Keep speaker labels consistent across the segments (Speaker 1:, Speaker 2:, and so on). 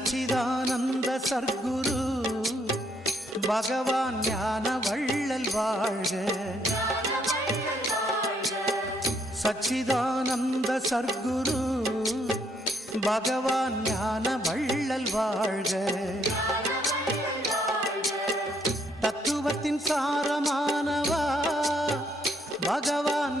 Speaker 1: சச்சிதானந்த சர்க்குரு. பகவான் ஞான வள்ளல் வாழ்க. சச்சிதானந்த சர்க்குரு. பகவான் ஞான வள்ளல் வாழ்க. தத்துவத்தின் சாரமானவா. பகவான்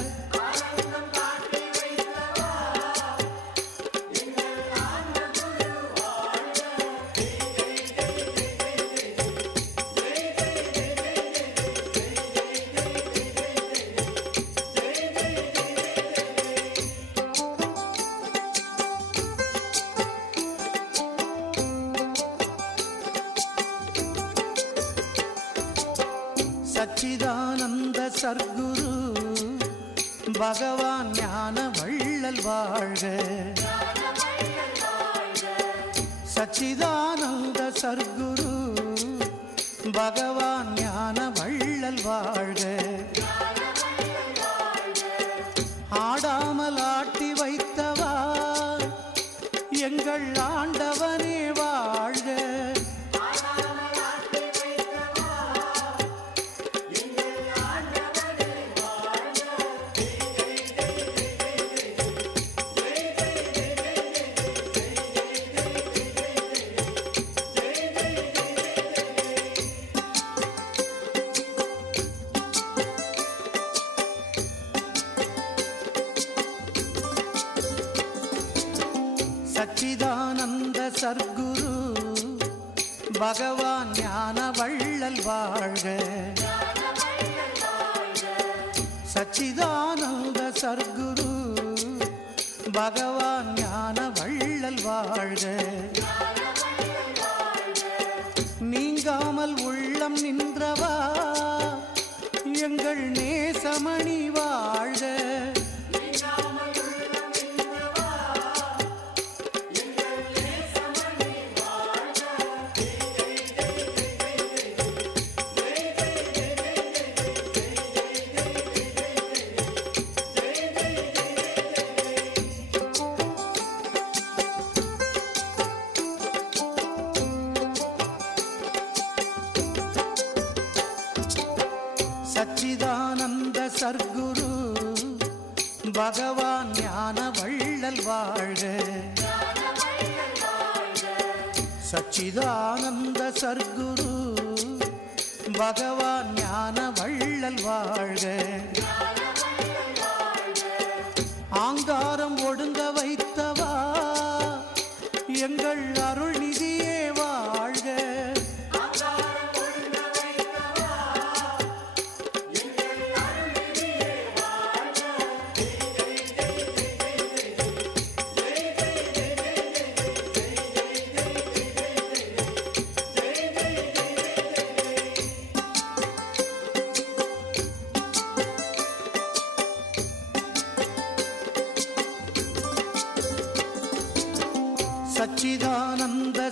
Speaker 1: சர்க்குரு பகவான் ஞான வள்ளல் வாழ்க. சச்சிதானந்த சர்க்குரு. பகவான் ஞான வள்ளல் வாழ்க. ஆடாமல் ஆட்டி வைத்தவா எங்கள் ஆண்டவனே சர்க்குரு. பகவான் ஞான வள்ளல் வாழ்க. சச்சிதானந்த சர்க்குரு. பகவான் ஞான வள்ளல் வாழ்க. நீங்காமல் உள்ளம் நின்றவா. சர்க்குரு. பகவான் ஞான வள்ளல் வாழ்க. சச்சிதானந்த சர்க்குரு. பகவான் ஞான வள்ளல் வாழ்க. ஆங்காரம் ஒடுங்க வைத்தவா. எங்கள்